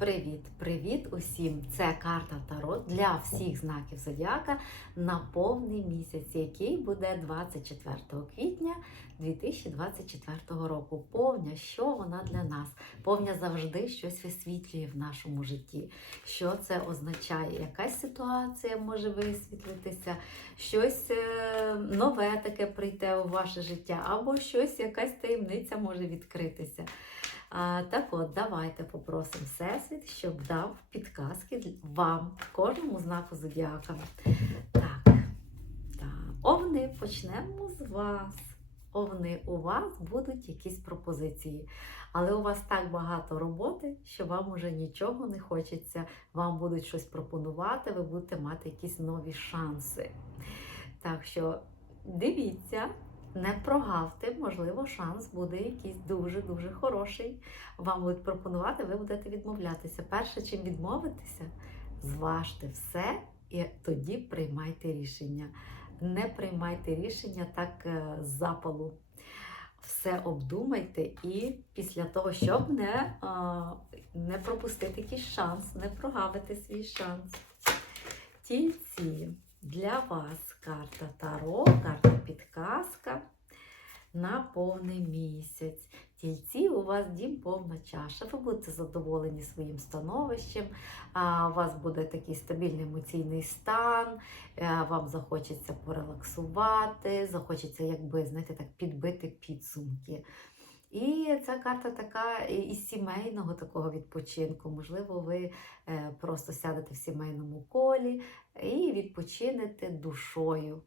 Привіт, привіт усім! Це карта Таро для всіх знаків зодіака на повний місяць, який буде 24 квітня 2024 року. Повня, що вона для нас? Повня завжди щось висвітлює в нашому житті. Що це означає? Якась ситуація може висвітлитися, щось е, нове таке прийде у ваше життя, або щось, якась таємниця може відкритися. А, так от, давайте попросимо Всесвіт, щоб дав підказки вам, кожному знаку зодіака. Так, так. Овни, почнемо з вас. Овни, у вас будуть якісь пропозиції, але у вас так багато роботи, що вам уже нічого не хочеться. Вам будуть щось пропонувати, ви будете мати якісь нові шанси. Так що дивіться, не прогавте, можливо, шанс буде якийсь дуже-дуже хороший. Вам будуть пропонувати, ви будете відмовлятися. Перше, чим відмовитися, зважте все і тоді приймайте рішення. Не приймайте рішення так е, з запалу. Все обдумайте і після того, щоб не, а, не пропустити якийсь шанс, не прогавити свій шанс. Тільці для вас карта Таро, карта підказка на повний місяць. Тільці, у вас дім повна чаша. Ви будете задоволені своїм становищем, у вас буде такий стабільний емоційний стан, е, вам захочеться порелаксувати, захочеться, якби, знаєте, так підбити підсумки. І ця карта така із сімейного такого відпочинку. Можливо, ви е, просто сядете в сімейному колі і відпочинете душою.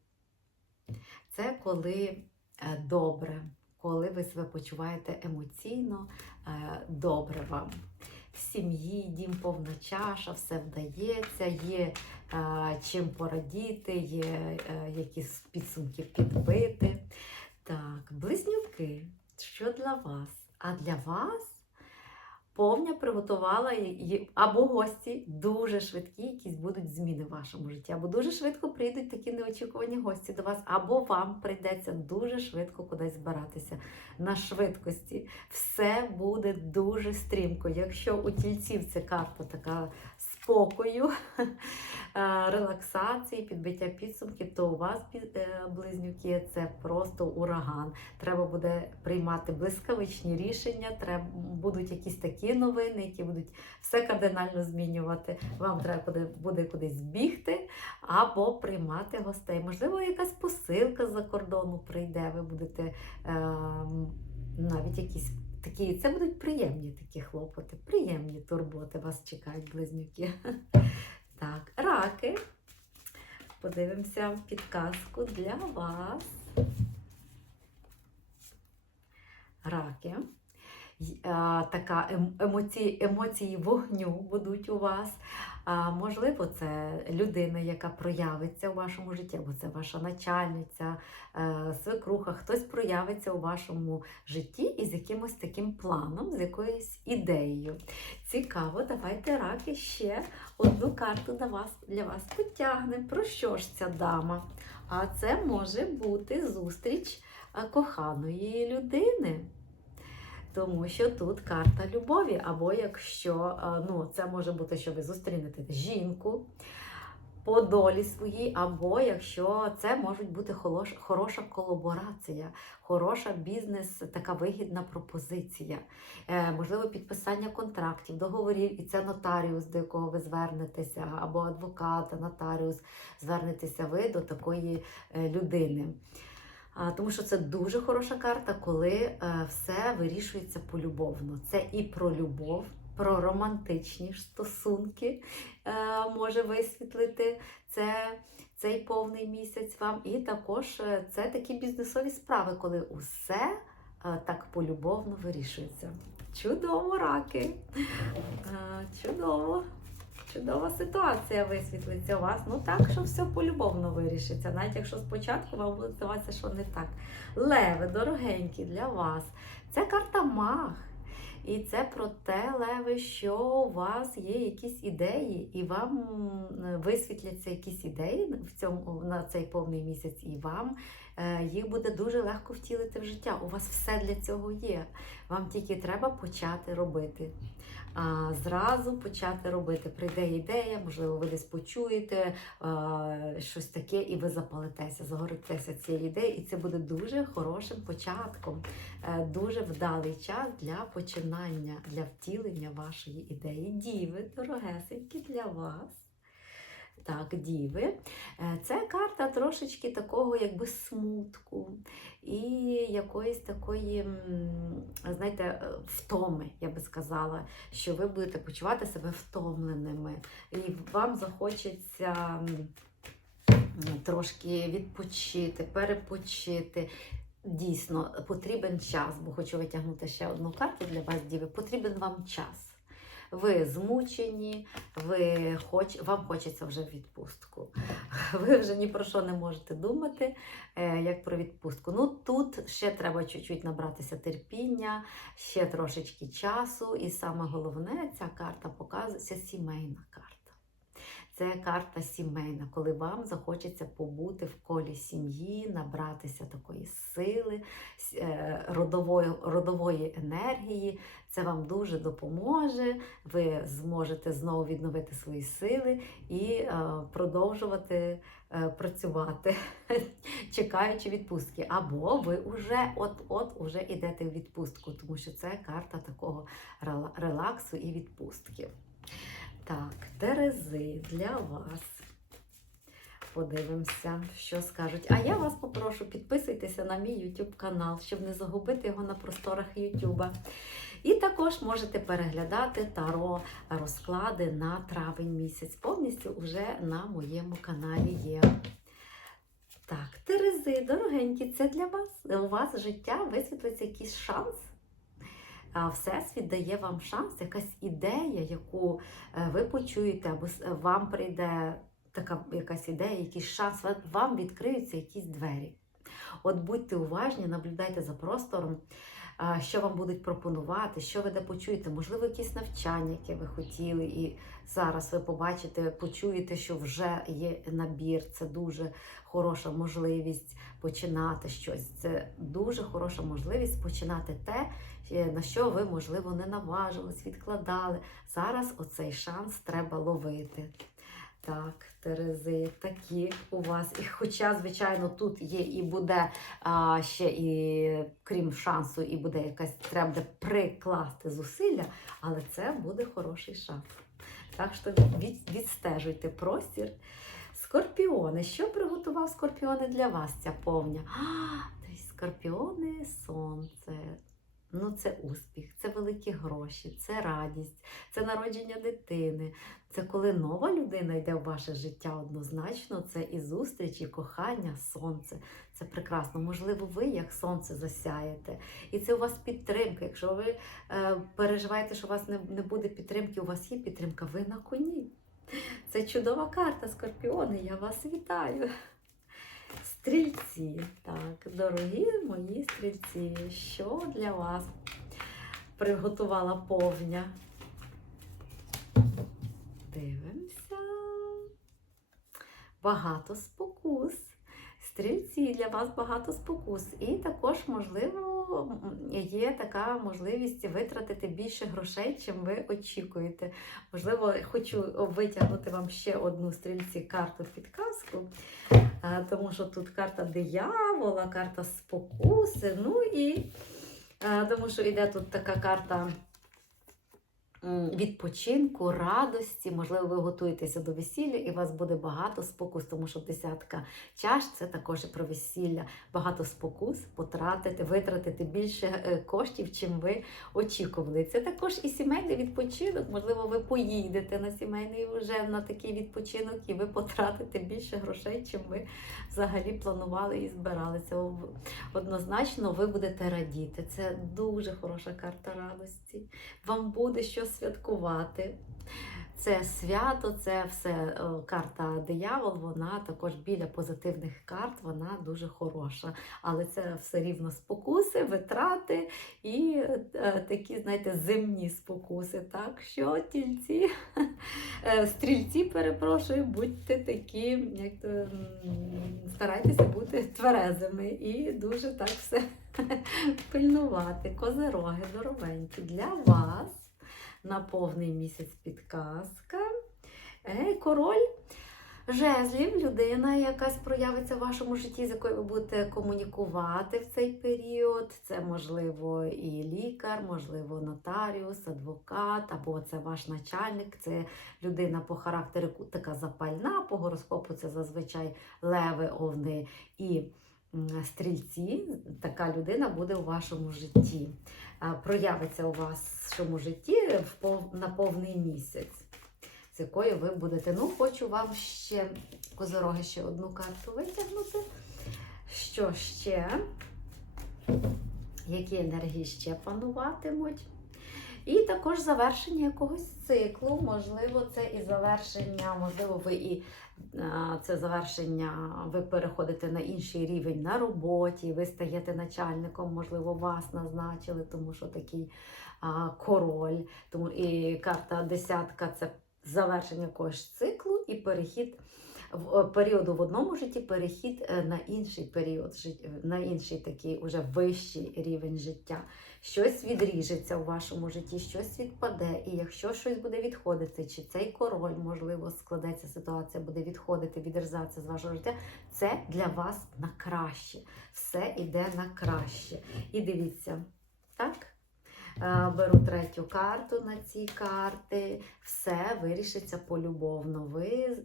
Це коли е, добре, коли ви себе почуваєте емоційно е, добре вам. В сім'ї дім повна чаша, все вдається, є чим порадіти, є якісь підсумки підбити. Так, близнюки, що для вас? А для вас повня приготувала або гості дуже швидкі, якісь будуть зміни в вашому житті, або дуже швидко прийдуть такі неочікувані гості до вас, або вам прийдеться дуже швидко кудись збиратися на швидкості. Все буде дуже стрімко. Якщо у тільців це карта така спокою, е, релаксації, підбиття підсумків, то у вас е, близнюки це просто ураган. Треба буде приймати блискавичні рішення, треба будуть якісь такі новини, які будуть все кардинально змінювати. Вам треба буде, кудись бігти або приймати гостей. Можливо, якась посилка з-за кордону прийде. Ви будете ем, навіть якісь такі. Це будуть приємні такі хлопоти, приємні турботи вас чекають близнюки. Так, раки. Подивимося підказку для вас. Раки. Така ем- емоції, емоції вогню будуть у вас. А, можливо, це людина, яка проявиться у вашому житті, або це ваша начальниця, е, свекруха, хтось проявиться у вашому житті із якимось таким планом, з якоюсь ідеєю. Цікаво, давайте раки ще одну карту для вас, для вас потягнемо. Про що ж ця дама? А це може бути зустріч е, коханої людини. Тому що тут карта любові, або якщо е, ну, це може бути, що ви зустрінете жінку по долі своїй, або якщо це може бути хороша колаборація, хороша бізнес, така вигідна пропозиція, Е, можливо, підписання контрактів, договорів, і це нотаріус, до якого ви звернетеся, або адвоката, нотаріус, звернетеся ви до такої е, людини. Тому що це дуже хороша карта, коли е, все вирішується полюбовно. Це і про любов, про романтичні стосунки е, може висвітлити це, цей повний місяць вам. І також е, це такі бізнесові справи, коли усе так полюбовно вирішується. Чудово, раки! Чудово! Чудова ситуація висвітлиться у вас. Ну так, що все полюбовно вирішиться. Навіть якщо спочатку вам буде здаватися, що не так. Леви, дорогенькі для вас. Це карта маг. І це про те, Леви, що у вас є якісь ідеї, і вам висвітляться якісь ідеї в цьому, на цей повний місяць, і вам е, їх буде дуже легко втілити в життя. У вас все для цього є. Вам тільки треба почати робити. А, зразу почати робити. Прийде ідея, можливо, ви десь почуєте а, щось таке, і ви запалитеся, загоритеся цією ідеєю, і це буде дуже хорошим початком, е, дуже вдалий час для починання, для втілення вашої ідеї. Діви, дорогесенькі для вас. Так, діви. Е, Це карта трошечки такого якби смутку і якоїсь такої, знаєте, е, втоми, я би сказала, що ви будете почувати себе втомленими. І вам захочеться трошки відпочити, перепочити. Дійсно, потрібен час, бо хочу витягнути ще одну карту для вас, діви. Потрібен вам час. Ви змучені, ви хоч, вам хочеться вже відпустку. Ви вже ні про що не можете думати, е, як про відпустку. Ну тут ще треба чуть-чуть набратися терпіння, ще трошечки часу. І саме головне, ця карта показується сімейна карта. Це карта сімейна, коли вам захочеться побути в колі сім'ї, набратися такої сили, е, родової, родової енергії. Це вам дуже допоможе. Ви зможете знову відновити свої сили і е, продовжувати е, працювати, чекаючи відпустки. Або ви вже от-от уже йдете в відпустку, тому що це карта такого релаксу і відпустки. Так, Терези для вас. Подивимося, що скажуть. А я вас попрошу, підписуйтеся на мій YouTube канал, щоб не загубити його на просторах YouTube. І також можете переглядати таро розклади на травень місяць. Повністю вже на моєму каналі є. Так, Терези, дорогенькі, це для вас. У вас життя висвітлиться якийсь шанс. Всесвіт дає вам шанс, якась ідея, яку е, ви почуєте, або вам прийде така якась ідея, якийсь шанс, вам відкриються якісь двері. От будьте уважні, наблюдайте за простором, що вам будуть пропонувати, що ви де почуєте, можливо, якісь навчання, яке ви хотіли, і зараз ви побачите, почуєте, що вже є набір. Це дуже хороша можливість починати щось. Це дуже хороша можливість починати те, е, на що ви, можливо, не наважились, відкладали. Зараз оцей шанс треба ловити. Так, Терези, такі у вас. І хоча, звичайно, тут є і буде а, ще і крім шансу, і буде якась треба буде прикласти зусилля, але це буде хороший шанс. Так що від, відстежуйте простір. Скорпіони. Що приготував скорпіони для вас ця повня? А, скорпіони, сонце. Ну, це успіх, це великі гроші, це радість, це народження дитини. Це коли нова людина йде в ваше життя однозначно, це і зустріч, і кохання, сонце. Це прекрасно. Можливо, ви як сонце засяєте. І це у вас підтримка. Якщо ви е, переживаєте, що у вас не, не буде підтримки, у вас є підтримка, ви на коні. Це чудова карта, скорпіони. Я вас вітаю. Стрільці. Так, дорогі мої стрільці, що для вас приготувала повня? Дивимося. Багато спокус. Стрільці для вас багато спокус. І також, можливо, є така можливість витратити більше грошей, чим ви очікуєте. Можливо, хочу витягнути вам ще одну стрільці карту підказку, тому що тут карта диявола, карта спокуси. Ну і тому що йде тут така карта відпочинку, радості. Можливо, ви готуєтеся до весілля, і у вас буде багато спокус, тому що десятка чаш це також про весілля. Багато спокус потратити, витратити більше е, коштів, чим ви очікували. Це також і сімейний відпочинок. Можливо, ви поїдете на сімейний вже на такий відпочинок, і ви потратите більше грошей, чим ви взагалі планували і збирали. Це ов- однозначно ви будете радіти. Це дуже хороша карта радості. Вам буде що святкувати. Це свято, це все е, карта диявол, вона також біля позитивних карт, вона дуже хороша. Але це все рівно спокуси, витрати і е, такі, знаєте, земні спокуси. Так що тільці, е, стрільці, перепрошую, будьте такі, як то, старайтеся бути тверезими і дуже так все пильнувати. Козероги, здоровенькі для вас. На повний місяць підказка. Е, король жезлів, людина, якась проявиться в вашому житті, з якою ви будете комунікувати в цей період. Це можливо і лікар, можливо, нотаріус, адвокат, або це ваш начальник, це людина по характеру така запальна, по гороскопу це зазвичай леви, овни і стрільці. Така людина буде у вашому житті. Проявиться у вашому житті на повний місяць з якою ви будете. Ну, хочу вам ще козороги ще одну карту витягнути. Що ще? Які енергії ще пануватимуть? І також завершення якогось циклу, можливо, це і завершення, можливо, ви і це завершення, ви переходите на інший рівень на роботі, ви стаєте начальником, можливо, вас назначили, тому що такий а, король. Тому і карта десятка це завершення якогось циклу і перехід в е, періоду в одному житті, перехід е, на інший період е, на інший такий уже вищий рівень життя. Щось відріжеться у вашому житті, щось відпаде. І якщо щось буде відходити, чи цей король, можливо, складеться ситуація, буде відходити, відрізатися з вашого життя, це для вас на краще. Все йде на краще. І дивіться, так? Е, Беру третю карту на ці карти. Все вирішиться полюбовно. Ви.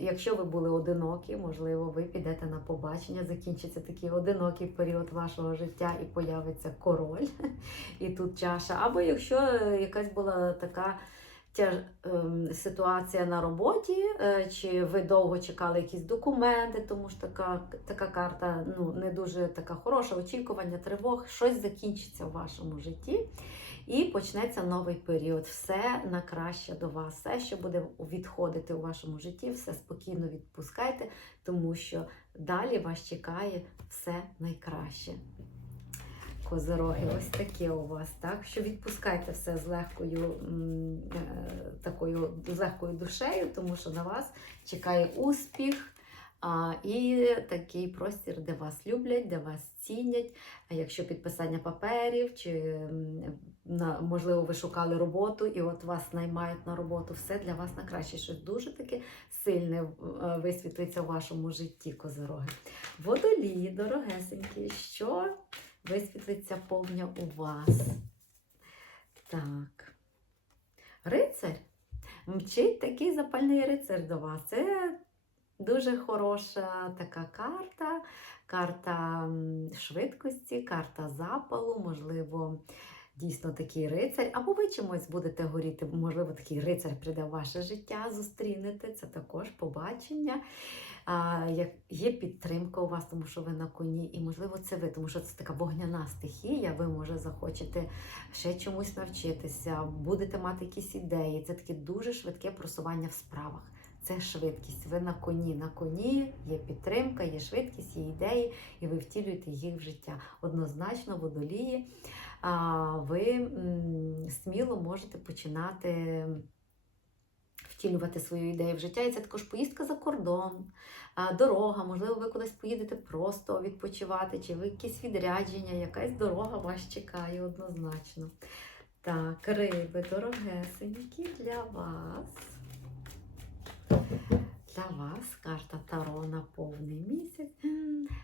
Якщо ви були одинокі, можливо, ви підете на побачення, закінчиться такий одинокий період вашого життя і появиться король, і тут чаша. Або якщо е, якась була така ем, ситуація на роботі, е, чи ви довго чекали якісь документи, тому що така, така карта ну, не дуже така хороша, очікування, тривог, щось закінчиться в вашому житті. І почнеться новий період. Все на краще до вас. Все, що буде відходити у вашому житті, все спокійно відпускайте, тому що далі вас чекає все найкраще. Козороги, ось таке у вас, так? Що відпускайте все з легкою, е, такою, з легкою душею, тому що на вас чекає успіх. А, і такий простір, де вас люблять, де вас цінять. Якщо підписання паперів, чи можливо ви шукали роботу, і от вас наймають на роботу, все для вас на краще. Щось дуже таке сильне е, висвітлиться у вашому житті, козороги. Водолії, дорогесенькі, що висвітлиться повня у вас? Так. Рицар. Мчить такий запальний рицар до вас. Це Дуже хороша така карта, карта швидкості, карта запалу, можливо, дійсно такий рицар. Або ви чимось будете горіти, можливо, такий рицар прийде в ваше життя, зустрінете. Це також побачення. Як є підтримка у вас, тому що ви на коні, і можливо це ви, тому що це така вогняна стихія. Ви може захочете ще чомусь навчитися, будете мати якісь ідеї. Це таке дуже швидке просування в справах. Це швидкість. Ви на коні. На коні є підтримка, є швидкість, є ідеї, і ви втілюєте їх в життя. Однозначно, водолії, ви сміло можете починати втілювати свою ідею в життя. І це також поїздка за кордон, дорога, можливо, ви кудись поїдете просто відпочивати, чи ви якісь відрядження, якась дорога вас чекає однозначно. Так, риби дорогесенькі для вас. Для вас карта Таро на повний місяць.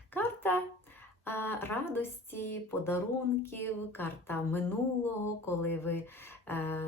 Карта радості, подарунків, карта минулого, коли ви,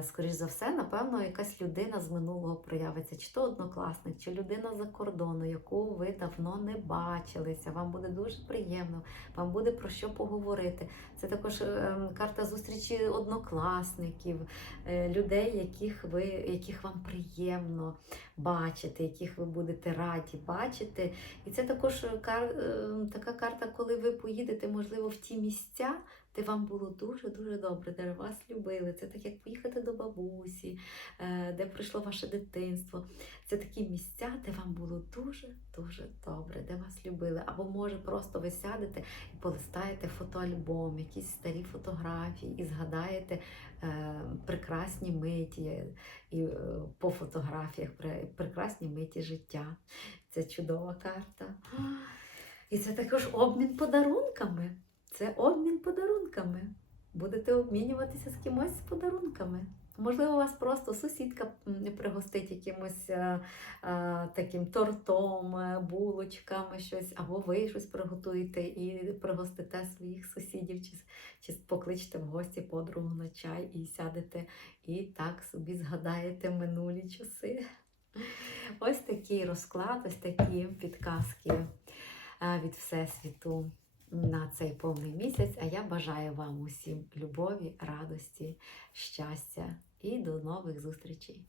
скоріш за все, напевно, якась людина з минулого проявиться, чи то однокласник, чи людина за кордону, яку ви давно не бачилися. Вам буде дуже приємно, вам буде про що поговорити. Це також е, карта зустрічі однокласників, е, людей, яких ви, яких вам приємно бачити, яких ви будете раді бачити. І це також е, кар... е, така карта, коли ви поїдете, можливо, в ті місця, де вам було дуже-дуже добре, де вас любили. Це так, як поїхати до бабусі, е, де пройшло ваше дитинство. Це такі місця, де вам було дуже-дуже добре, де вас любили. Або може просто ви сядете і полистаєте фотоальбом, якісь старі фотографії, і згадаєте е, прекрасні миті і е, по фотографіях, прекрасні миті життя. Це чудова карта. І це також обмін подарунками. Це обмін подарунками. будете обмінюватися з кимось подарунками. Можливо, вас просто сусідка пригостить якимось е, е, таким тортом, е, булочками, щось, або ви щось приготуєте і пригостите своїх сусідів, чи, чи покличте в гості подругу на чай і сядете і так собі згадаєте минулі часи. Ось такий розклад, ось такі підказки від Всесвіту на цей повний місяць. А я бажаю вам усім любові, радості, щастя і до нових зустрічей!